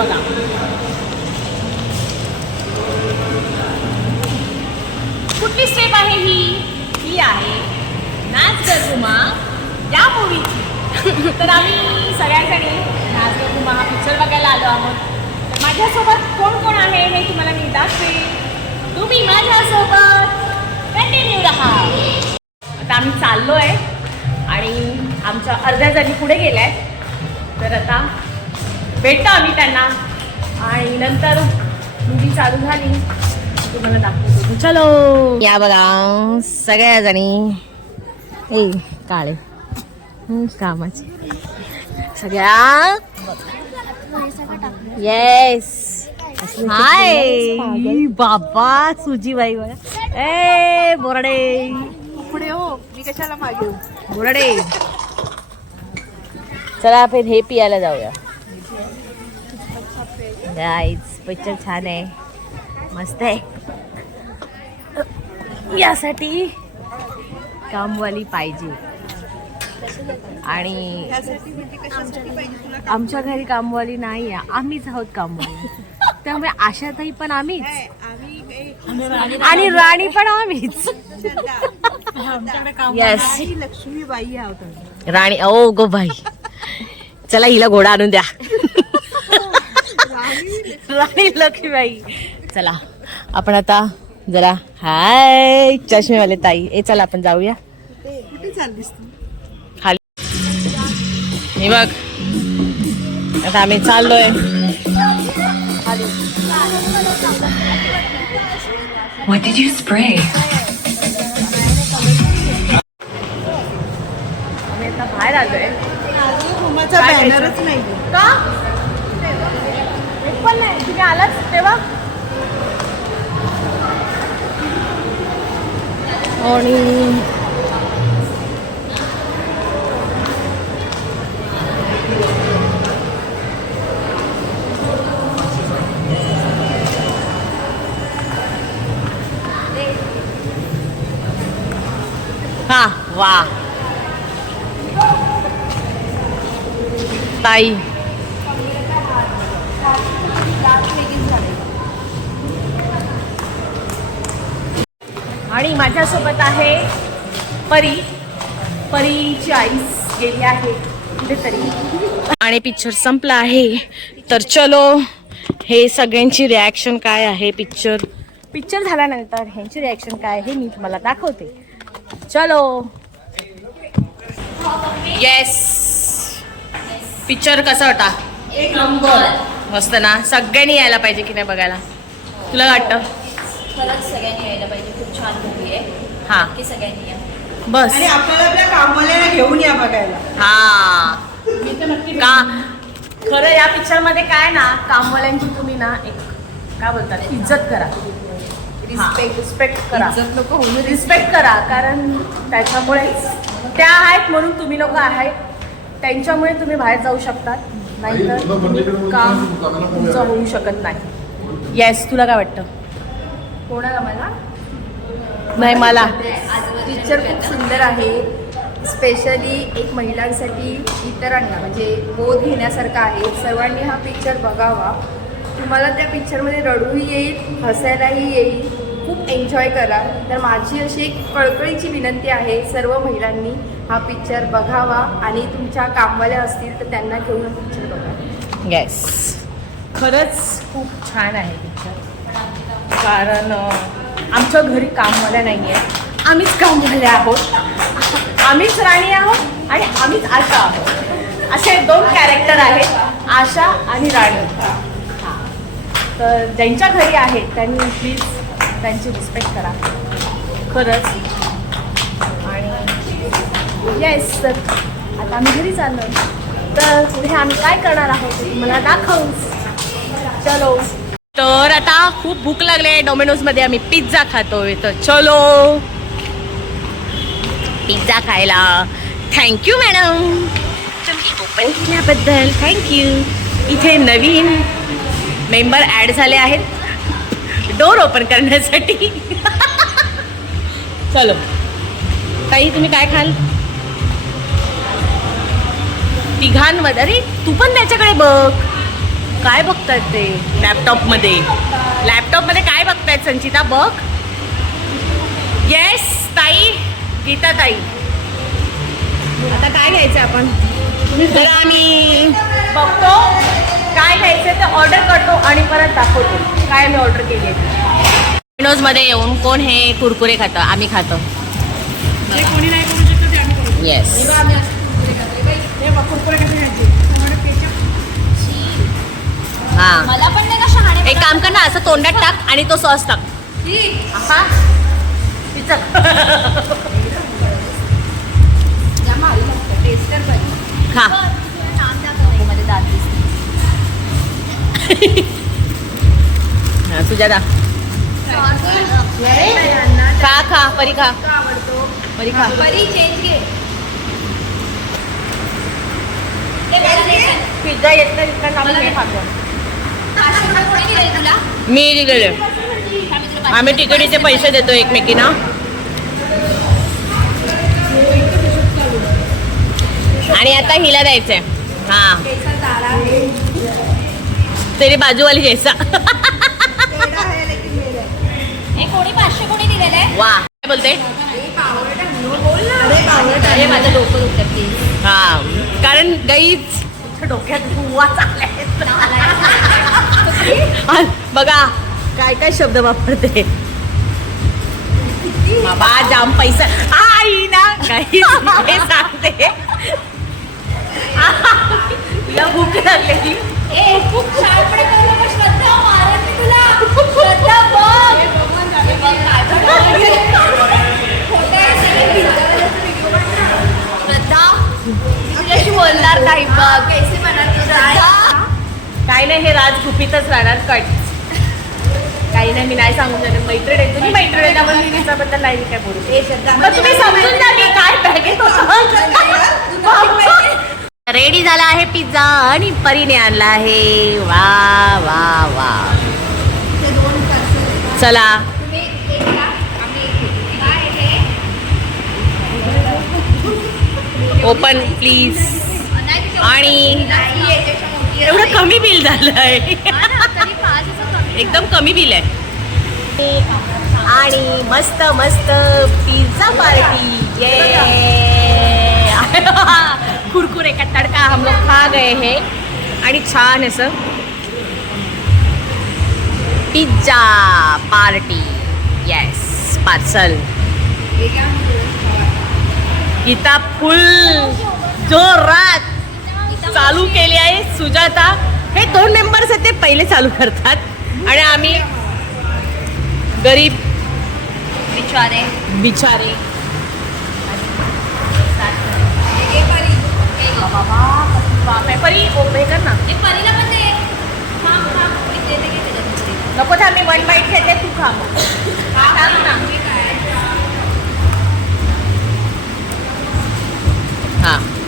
बघा. कुठली स्टेप आहे ही? ही आहे नाच गरुमा या मूवीची तर आम्ही सगळ्यांसाठी नाच गरुमा हा पिक्चर बघायला आलो आहोत. माझ्यासोबत कोण कोण आहे हे तुम्हाला मी दाखवेल तुम्ही माझ्यासोबत. कंटिन्यू राहा. आता आम्ही चाललो आहे आणि आमचं अर्ध्या जणी पुढे गेलाय. तर आता भेटतो आम्ही त्यांना. आणि नंतर मूवी चालू झाली. तुम्हाला दाखवतो. चलो. या बघा सगळ्या जणी. ए काळे. कामाचे. सगळ्या. येस हाय बाबा सुजीबाई बघा. ए बोरडे. पुढे हो मी कशाला मागे बोरडे. चला फिर हे पियाला जाऊया. गाईज पिक्चर छान आहे. मस्त आहे. यासाठी कामवाली पाहिजे. आणि आमच्या घरी कामवाली नाही आहे. आम्हीच आहोत कामवाली. त्यामुळे आशाताई पण आम्हीच. आणि राणी पण आम्हीच. येस लक्ष्मीबाई राणी ओ गो भाई चला हिला घोडा आणून द्या. राणी लक्ष्मीबाई. चला आपण आता जरा हाय चष्मेवाले ताई. ए चला आपण जाऊया. कुठे चाललीस तू खाली. हे बघ. आता आम्ही चाललोय. What did you spray? आम्ही आता बाहेर आलोय. बॅनरच नाही का? पण नाही तुम्ही आलाच तेव्हा आणि हा वा ताई आणि माझ्यासोबत आहे परी. परीची आईस गेली आहे. कुठेतरी आणि पिक्चर संपला आहे. तर चलो हे सगळ्यांची रिॲक्शन काय आहे पिक्चर पिक्चर झाल्यानंतर ह्यांची रिॲक्शन काय आहे हे मी तुम्हाला दाखवते. चलो. येस पिक्चर कसा होता? एक नंबर. मस्त ना. सगळ्यांनी यायला पाहिजे की नाही बघायला? तुला वाटतं? खरंच सगळ्यांनी यायला पाहिजे. खूप छान मूवी आहे. हा. की सगळ्यांनी या. बस. आणि आपल्याला आपल्या कामवाल्याला घेऊन या बघायला. हा. का? खरं या पिक्चरमध्ये काय ना कामवाल्यांची तुम्ही ना एक काय बोलतात इज्जत करा. रिस्पेक्ट रिस्पेक्ट करा. नको होऊन रिस्पेक्ट करा कारण त्याच्यामुळेच त्या आहेत म्हणून तुम्ही लोक आहेत. त्यांच्यामुळे तुम्ही बाहेर जाऊ शकतात. नाहीतर काम तुमचं होऊ शकत नाही. येस तुला काय वाटतं? कोणाला मला? नाही मला. पिक्चर खूप सुंदर आहे. स्पेशली एक महिलांसाठी इतरांना म्हणजे बोध घेण्यासारखा आहे. सर्वांनी हा पिक्चर बघावा. तुम्हाला त्या पिक्चरमध्ये रडूही येईल हसायलाही येईल. खूप एन्जॉय करा. तर माझी अशी एक कळकळीची विनंती आहे सर्व महिलांनी हा पिक्चर बघावा आणि तुमच्या कामवाल्या असतील तर त्यांना घेऊन हा पिक्चर बघा. येस खरंच खूप छान आहे पिक्चर कारण आमच्या घरी कामवाल्या नाही आहे आम्हीच कामवाल्या आहोत. आम्हीच राणी आहोत आणि आम्हीच आशा आहोत. असे दोन कॅरेक्टर आहेत आशा आणि राणी. हां. तर ज्यांच्या घरी आहेत त्यांनी प्लीज त्यांची रिस्पेक्ट करा. खरंच. आणि येस तर आता आम्ही घरी चाललो तर पुढे आम्ही काय करणार आहोत मला तुम्हाला चलो. तर आता खूप भूक लागले डोमिनोजमध्ये आम्ही पिझ्झा खातोय. तर चलो. पिझ्झा खायला. थँक्यू मॅडम तुम्ही ओपन केल्याबद्दल थँक्यू इथे नवीन मेंबर ॲड झाले आहेत. डोर ओपन करण्यासाठी. चलो. ताई तुम्ही काय खाल? तिघांमध्ये. अरे तू पण त्याच्याकडे बघ. काय बघतायत ते? लॅपटॉपमध्ये लॅपटॉपमध्ये काय बघतायत संचिता बघ. येस ताई. गीता ताई. आता काय घ्यायचं आपण? तर आम्ही बघतो. काय घ्यायचं ते ऑर्डर करतो आणि परत दाखवतो. काय आम्ही ऑर्डर केली. मध्ये येऊन कोण हे कुरकुरे खातं? आम्ही खातो. येस हा. मला पण नाही का शहाणे एक काम कर ना असं तोंडात टाक आणि तो सॉस टाक. हा. खा. मध्ये दात दिसते हा, सुजाता खा खा परी खा. परी खा. परी चेंज घे. ते मला दे. पिझ्झा येत नाही इतका हे खातो. मी दिलेले आम्ही तिकडीचे पैसे देतो एकमेकींना. आणि आता हिला द्यायचंय. हा. तेरी बाजूवाली जैसा दिलेले वा. काय बोलते? हा. कारण गाईच डोक्यात. बघा काय काय शब्द वापरते. बाबा जाम पैसा. आई ना काही सांगते. भूक लागलेली. बोलणार नाही बघ. कैसे श्रद्धा. काय नाही हे राज गुपितच राहणार कट काही नाही मी नाही सांगून शकत मैत्रीण आहे. तुम्ही मैत्रीण आहे त्यामुळे मी त्याच्याबद्दल नाही काय बोलू. मग तुम्ही समजून जा मी काय बॅगेत रेडी झाला आहे पिझ्झा आणि परीने आणला आहे. वा वा वा. चला? ओपन प्लीज आणि आहे, आहे. एवढं कमी बिल हा असं कमी. एकदम कमी बिल आहे. आणि मस्त मस्त पिझ्झा पार्टी ये कुरकुरे का तड़का हम लोग खा गए हैं. आणि छान असं pizza party yes parcel Geeta full जोरात. चालू केली आहे सुजाता हे दोन मेंबर्स आहेत ते पहिले चालू करतात आणि आम्ही गरीब बिचारे बिचारे परी. ओपे कर ना. थांब, थांब. नको थांब मी वन बाईट घेते तू खा. सांग ना हे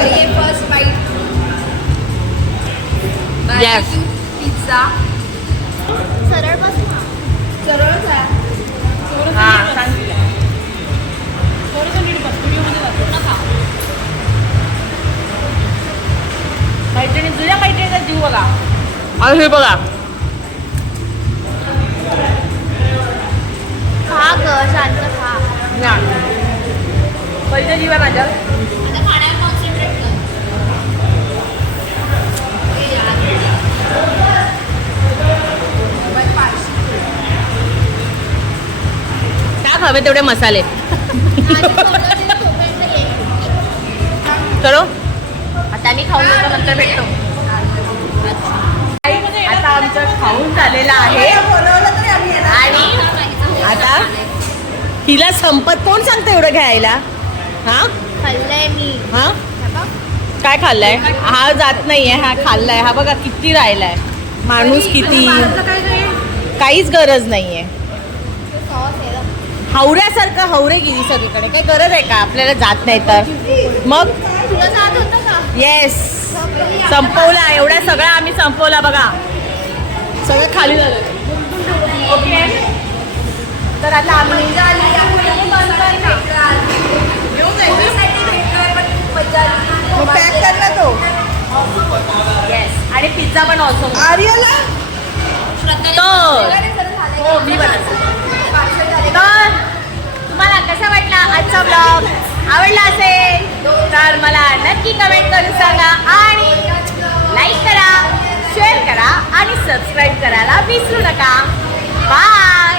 और ये फर्स्ट. पिझ्झा सरळ बस ना. सरळच आहे हा. मैत्रिणीचा जीव बघा अरे हे बघा खा ग शांत खा. या. पहिलं जीव आहे माझ्या हवे तेवढे मसाले. चलो आता मी खाऊन घेतो नंतर भेटतो. आता आमचं खाऊन झालेलं आहे. आणि आता हिला संपत कोण सांगतं एवढं घ्यायला? हा? खाल्लंय मी. हा? काय खाल्लाय? हा जात नाहीये हा खाल्लाय. हा बघा किती राहिलाय. माणूस किती काहीच गरज नाहीये. हावऱ्यासारखं हावरे गेली सगळीकडे. काही गरज आहे का? आपल्याला जात नाही तर. मग? येस संपवला. एवढा सगळा आम्ही संपवला बघा. सगळं खाली झालं. ओके. तर आता आम्ही पॅक कर ना तो. येस आणि पिझ्झा पण ऑल्सो आर्यला? तो हो मी बनवतो. तर तुम्हाला कसा वाटला आजचा ब्लॉग आवडला असेल? तर मला नक्की कमेंट करून सांगा आणि लाईक करा शेअर करा आणि सबस्क्राईब करायला विसरू नका. बाय